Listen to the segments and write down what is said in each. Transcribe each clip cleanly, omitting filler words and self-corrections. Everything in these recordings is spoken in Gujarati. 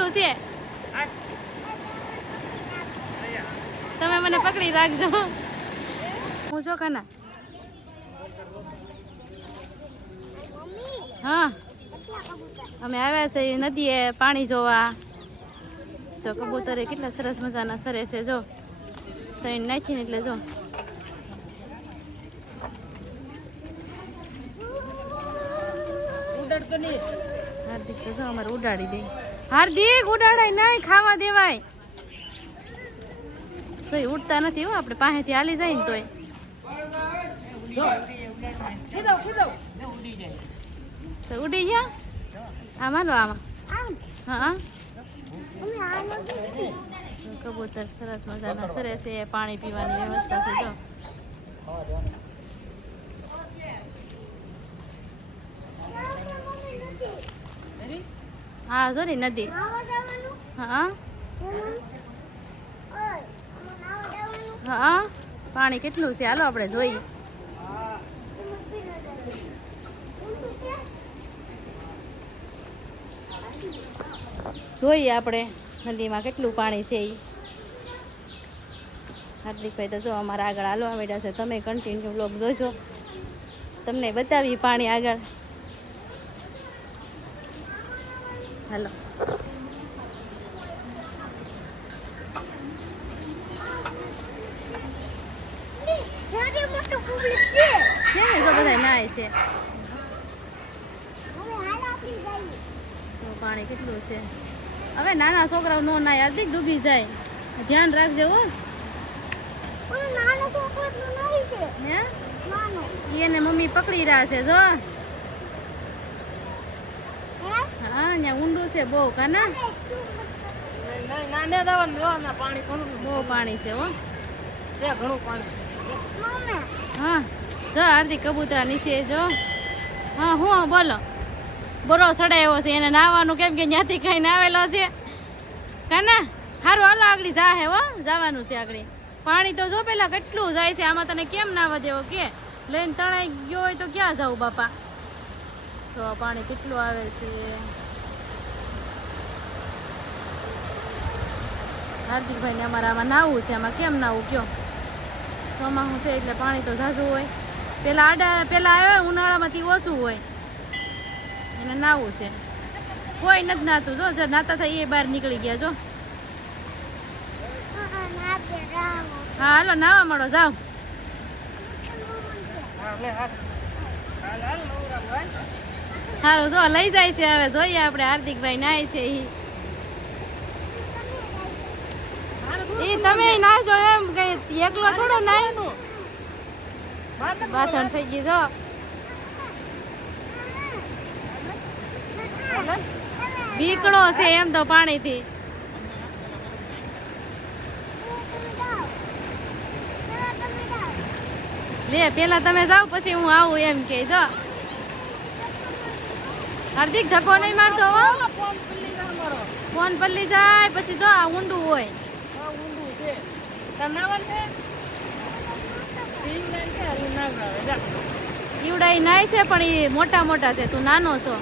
ઊંડું છે. તમે મને પકડી રાખજો. હું છો કાના? હા, અમે આવ્યા છે નદીએ પાણી જોવા. જો કબૂતરે કેટલા સરસ મજાના સરે છે. જો સૈન નાખીને એટલે જો હાર્દિક તો જો અમારે ઉડાડી દે. હાર્દિક ઉડાડાય નહીં, ખાવા દેવાય. તો ઉડતા નથી હો, આપણે પાસેથી હાલી જાય ને તોય. તો ઉડી ગયા. આમાં લો આમાં. હા, કબૂતર સરસ મજાના સરે છે. પાણી પીવાની વ્યવસ્થા છે. જો હા, જો ને નદી. હા હા, પાણી કેટલું છે હાલો આપણે જોઈએ. જોઈએ આપણે નદીમાં કેટલું પાણી છે. એ હાર્દિકભાઈ તો જો અમારા આગળ હાલવા માંડ્યા છે. તમે કન્ટિન્યુ બ્લોગ જોજો, તમને બતાવી પાણી આગળ. હાલો. જો બધા નાય છે. પાણી કેટલું છે. હવે નાના છોકરાઓ નો નાય, હાર્દિક ડૂબી જાય. ધ્યાન રાખજો હો. એને મમ્મી પકડી રહ્યા છે. જો હા, ત્યાં ઊંડું છે બહુ. કાના બહુ પાણી છે હો. હા, જો હાર્દિક કબૂતરા નીચે જો. હા, હું બોલો. બરો ચડાવ્યો છે એને નાવાનું, કેમ કે ત્યાંથી કઈ નાવેલો છે. કાના સારું હાલો આગળ જા હે હો, જવાનું છે આગળ. પાણી તો જો પેલા કેટલું જાય છે. આમાં તને કેમ નાવા દેવો કે? લઈને તણાઈ ગયો હોય તો ક્યાં જાવ બાપા? જો પાણી કેટલું આવે છે. હાર્દિકભાઈ ને અમારે આમાં નાવું છે. આમાં કેમ નાવું કયો? ચોમાસું છે એટલે પાણી તો ઝાઝું હોય. પેલા આવ્યા ઉનાળામાંથી ઓછું હોય. એને નાવું છે. કોઈ નથી નાતું. જો નાતા થાય એ બહાર નીકળી ગયા. જો હા હાલો નાવા મળો, જાઓ. સારું જો લઈ જાય છે. હવે જોઈએ આપણે હાર્દિકભાઈ નાય છે. ઈ તમે નાજો એમ કઈ એકલો થોડો નાય. બાથણ થઈ ગઈ. જો બીકણો છે એમ તો પાણીથી. લે પેલા તમે જાઓ પછી હું આવું એમ કે. જો હાર્દિક ધક્કો નહીં મારતો હો. ફોન પલ્લી જાય પછી જો આ ઊંડું હોય. ઈવડાઈ નાય છે પણ એ મોટા મોટા છે. તું નાનો છો.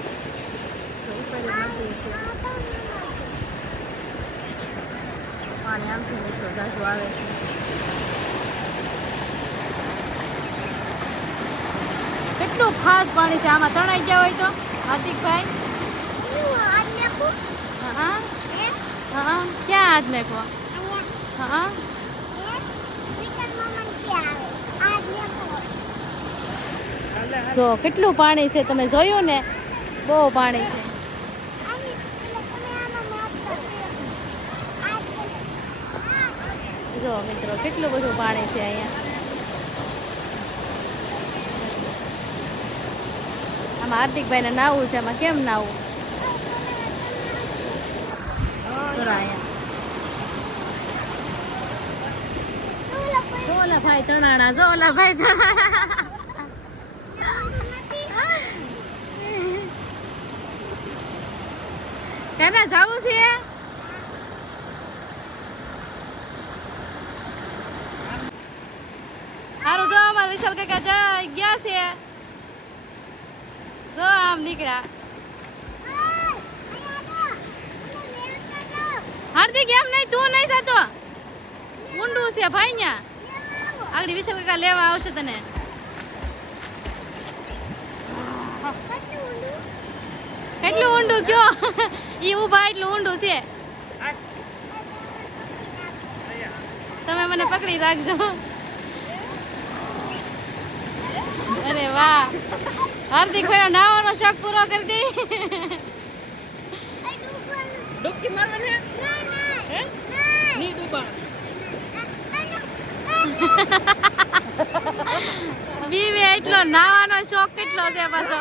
પાણી આમથી એટલું ઝાઝું આવે છે. કેટલું ખાસ પાણી છે. આમાં તણાઈ ગયા હોય તો હાર્દિકભાઈ. હા હા, ક્યાં હાથ મેકવો? હા, જો કેટલું પાણી છે. તમે જોયું ને, બહુ પાણી છે. જો મિત્રો કેટલું બધું પાણી છે અહીંયા. આમાં હાર્દિકભાઈ ને નાવું છે. આમાં કેમ નાવું? ઓલા ભાઈ તણાણા. જો ઓલા ભાઈ તણાણા. કેના જાવું છે? સારું જો અમાર વિશાલ કાકા ગયા છે. જો આમ નીકળ્યા. હાર્દિક એમ નહીં, તું નહીં થતો. ઊંડું છે ભાઈ ન્યા. આગળ વિશાલ કાકા લેવા આવશે તને. કેટલું ઊંડું કયો? ઈ ઊભા એટલું ઊંડું છે. તમે મને પકડી રાખજો. અરે વાહ, હાર્દિક ભાઈ નાવાનો શોખ પૂરો કરી દે. ડૂબકી મારવાની હે? ની ડૂબા. બીવે એટલો નાવાનો શોખ કેટલો છે પાછો.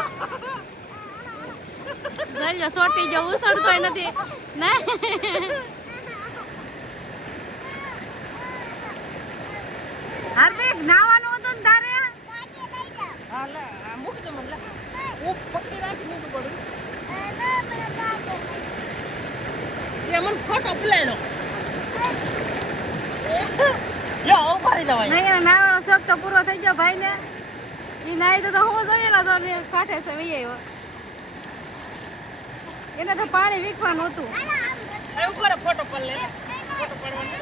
જલ્યો સોટી જો ઉસળતોય નથી ને. હાર્દિક નાવાનું હતું ને તારે. હા લે, આ મૂકી દે મને લે. હું પકડી રાખી નહીં પડું. એ મને ફોટો પલાયનો. યો ઉભા રહી જવાય. નહીં એને નાવાનો શોખ તો પૂરો થઈ ગયો ભાઈ ને. ઈ નાઈ તો હું જોઈએ ને તો કાંઠે છે વહી આવ્યો. એને તો પાણી વીખવાનું હતું. એ ઉપર ફોટો પડ લે. ફોટો પડવાનો.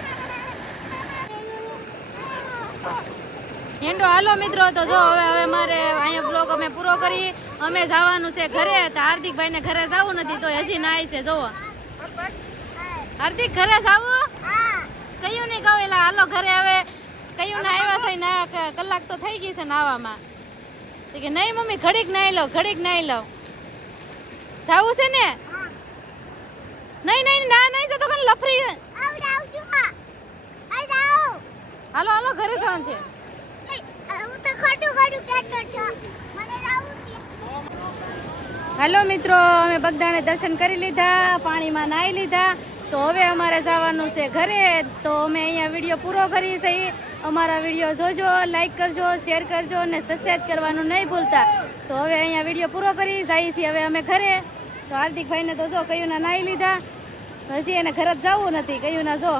હેંડો હાલો મિત્રો, તો જો હવે મારે અહીંયા બ્લોગ અમે પૂરો કરી. અમે જવાનું છે ઘરે. તો હાર્દિકભાઈ ને ઘરે જવું નથી તો હજી નાઈ છે. જોવો હાર્દિક ઘરે જવું કયું નહીં કહું. એટલે હાલો ઘરે. હવે કયું ને આવ્યા છે ને કલાક તો થઈ ગઈ છે નાવામાં. તો કે નહીં મમ્મી ઘડીક નાઈ લો, ઘડીક નાઈ લો. જવું છે ને? નહીં નહીં ના નહીં છે તો કઈ લફરી. હાલો હાલો ઘરે જવાનું છે. હેલો મિત્રો, અમે બગદાણે દર્શન કરી લીધા, પાણીમાં નાહી લીધા. તો હવે અમારે જવાનું છે ઘરે. તો અમે અહીંયા વિડીયો પૂરો કરી છે. અમારા વિડીયો જોજો, લાઈક કરજો, શેર કરજો અને સબસ્ક્રાઈબ કરવાનું નહીં ભૂલતા. તો હવે અહીંયા વિડીયો પૂરો કરી જઈએ છીએ હવે અમે ઘરે. તો હાર્દિકભાઈને તો જો કયું ના નાહી લીધા. હજી એને ઘરે જ જવું નથી. કયું ના જો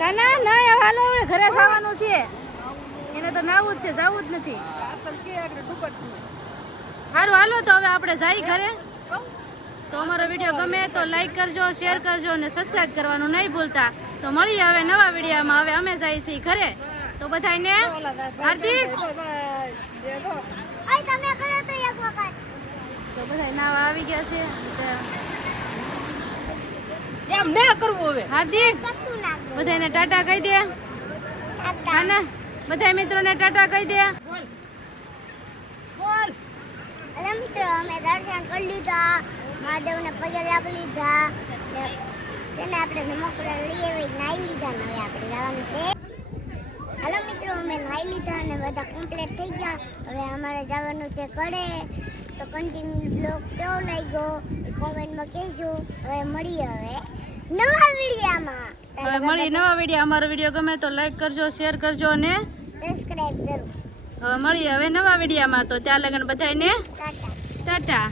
કાના ના હવે હાલો હવે ઘરે જવાનું છે. એને તો નાવું જ છે, જવું જ નથી. સારું હાલો તો હવે આપણે જઈ ઘરે. તો અમારો વિડીયો ગમે તો લાઈક કરજો, શેર કરજો અને સબસ્ક્રાઇબ કરવાનું નહીં ભૂલતા. તો મળીએ હવે નવા વિડીયોમાં. હવે અમે જઈએ છીએ ઘરે. તો બધાને હાર્દિક તો બધા નાવા આવી ગયા છે. એમ ના કરવું હવે. હાર્દિક બધાને ટાટા કહી દે. હા ને બધા મિત્રોને ટાટા કહી દે. બોલ. અરે મિત્રો અમે દર્શન કરી લીધા, મહાદેવને પગે લાગી લીધા ને છે ને આપણે નમકડા લઈ આવી નાઈ લીધા ને હવે આપણે જવાનું છે. હાલો મિત્રો અમે નાઈ લીધા અને બધા કમ્પ્લીટ થઈ ગયા. હવે અમારે જવાનું છે ઘરે. તો કન્ટિન્યુ બ્લોગ કેવો લાગ્યો એ કોમેન્ટમાં કહેજો. હવે મળીએ હવે નવા વિડીયોમાં. હવે મળીએ નવા વિડીયો. અમારો વિડીયો ગમે તો લાઈક કરજો, શેર કરજો અને સબસ્ક્રાઇબ જરૂર. હવે મળીએ હવે નવા વિડીયોમાં. તો ત્યાં લગન બધાને ટાટા. ટાટા.